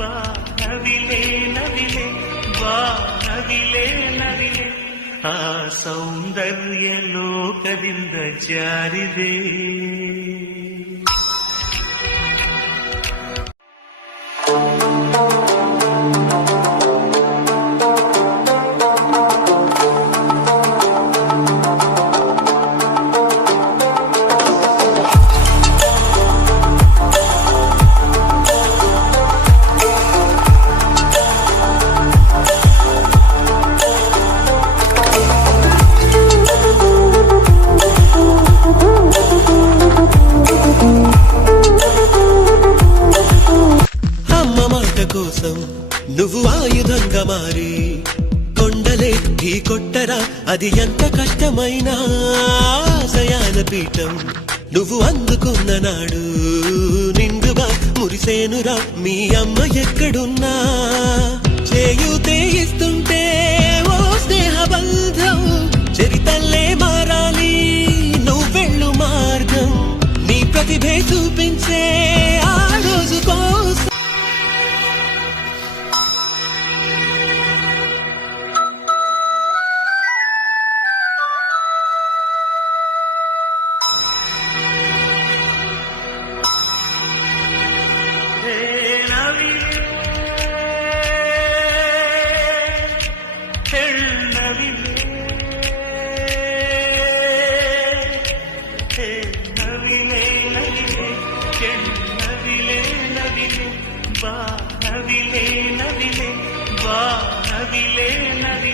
ಬಾ ನವಿಲೆ ನವಿಲೆ ಬಾ ನವಿಲೆ ನವಿಲೆ ಆ ಸೌಂದರ್ಯ ಲೋಕದಿಂದ ಜಾರಿದೆ. కోసం నువ్వు ఆయుధంగా మారి కొండలే ఢీ కొట్టరా అది ఎంత కష్టమైనా ఆశయాల పీఠం నువ్వు అందుకున్న నాడు నిండుగా మురిసేనురా మీ అమ్మ ఎక్కడున్నా చేయూతే ఇస్తుంటే ఓ స్నేహ బంధం చరితల్లే మారాలి నువ్వెళ్ళు మార్గం నీ ప్రతిభే చూపించే ఆ రోజు కోసం ಬಾ ನವಿಲೆ ನವಿಲೆ ಬಾ ನವಿಲೆ ನವಿಲೆ